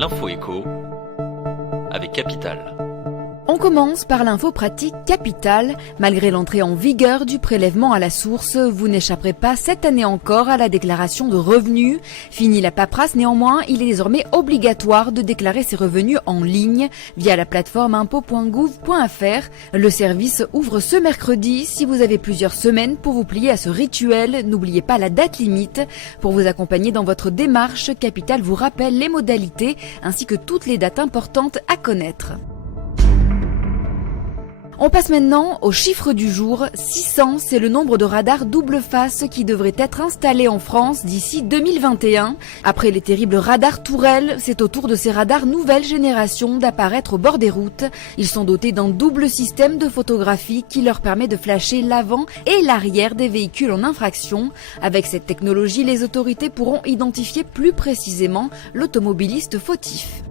L'info écho avec Capital. On commence par l'info pratique Capital. Malgré l'entrée en vigueur du prélèvement à la source, vous n'échapperez pas cette année encore à la déclaration de revenus. Fini la paperasse, néanmoins, il est désormais obligatoire de déclarer ses revenus en ligne via la plateforme impôts.gouv.fr. Le service ouvre ce mercredi. Si vous avez plusieurs semaines pour vous plier à ce rituel, n'oubliez pas la date limite. Pour vous accompagner dans votre démarche, Capital vous rappelle les modalités ainsi que toutes les dates importantes à connaître. On passe maintenant au chiffre du jour. 600, c'est le nombre de radars double face qui devraient être installés en France d'ici 2021. Après les terribles radars tourelles, c'est au tour de ces radars nouvelle génération d'apparaître au bord des routes. Ils sont dotés d'un double système de photographie qui leur permet de flasher l'avant et l'arrière des véhicules en infraction. Avec cette technologie, les autorités pourront identifier plus précisément l'automobiliste fautif.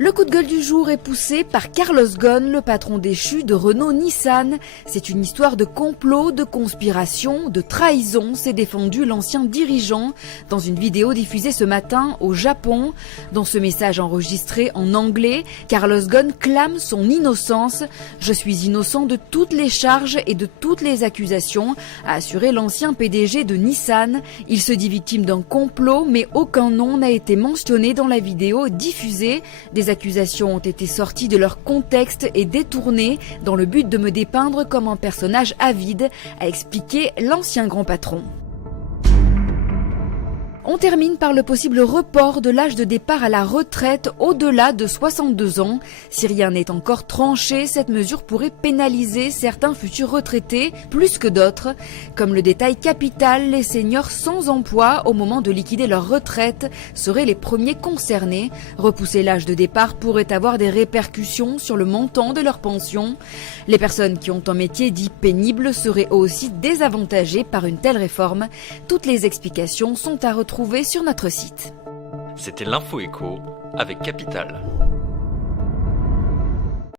Le coup de gueule du jour est poussé par Carlos Ghosn, le patron déchu de Renault-Nissan. C'est une histoire de complot, de conspiration, de trahison, s'est défendu l'ancien dirigeant dans une vidéo diffusée ce matin au Japon. Dans ce message enregistré en anglais, Carlos Ghosn clame son innocence. « Je suis innocent de toutes les charges et de toutes les accusations », a assuré l'ancien PDG de Nissan. Il se dit victime d'un complot, mais aucun nom n'a été mentionné dans la vidéo diffusée. Les accusations ont été sorties de leur contexte et détournées dans le but de me dépeindre comme un personnage avide, a expliqué l'ancien grand patron. On termine par le possible report de l'âge de départ à la retraite au-delà de 62 ans. Si rien n'est encore tranché, cette mesure pourrait pénaliser certains futurs retraités plus que d'autres. Comme le détail Capital, les seniors sans emploi au moment de liquider leur retraite seraient les premiers concernés. Repousser l'âge de départ pourrait avoir des répercussions sur le montant de leur pension. Les personnes qui ont un métier dit pénible seraient aussi désavantagées par une telle réforme. Toutes les explications sont à retrouver sur notre site. C'était l'Info écho avec Capital.